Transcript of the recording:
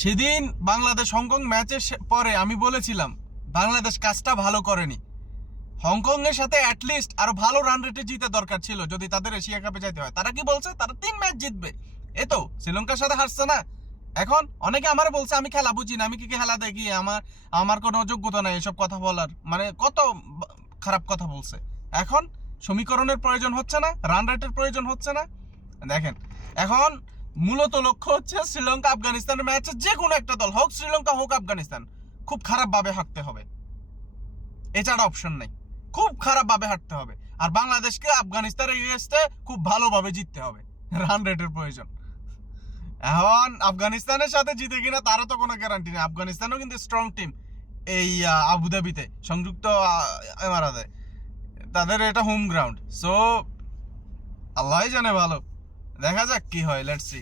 সেদিন বাংলাদেশ হংকং ম্যাচের পরে আমি বলেছিলাম বাংলাদেশ কাজটা ভালো করেনি। হংকং এর সাথে অ্যাটলিস্ট আরো ভালো রান রেটে জিতে দরকার ছিল যদি তাদের এশিয়া কাপে যেতে হয়। তারা কি বলছে? তারা 3 ম্যাচ জিতবে। এ তো শ্রীলঙ্কার সাথে হারছে না। এখন অনেকে আমার বলছে আমি খেলা বুঝি না, আমি কি খেলা দেখি, আমার কোনো যোগ্যতা নাই এসব কথা বলার। মানে কত খারাপ কথা বলছে। এখন সমীকরণের প্রয়োজন হচ্ছে না, রান রেটের প্রয়োজন হচ্ছে না। দেখেন, এখন মূলত লক্ষ্য হচ্ছে শ্রীলঙ্কা আফগানিস্তানের ম্যাচে যে কোনো একটা দল হোক, শ্রীলঙ্কা হোক আফগানিস্তান, খুব খারাপ ভাবে হারতে হবে। এছাড়া অপশন নেই। খুব খারাপ ভাবে হারতে হবে। আর বাংলাদেশকে আফগানিস্তানের এগেইনস্টে খুব ভালোভাবে জিততে হবে। রান রেটের প্রয়োজন। এখন আফগানিস্তানের সাথে জিতে কিনা তারও তো কোনো গ্যারান্টি নেই। আফগানিস্তানও কিন্তু স্ট্রং টিম। এই আবুধাবিতে, সংযুক্ত আরবে, তাদের এটা হোম গ্রাউন্ড। সো আল্লাহই জানে ভালো। দেখা যাক কি হয়, লেটস সি।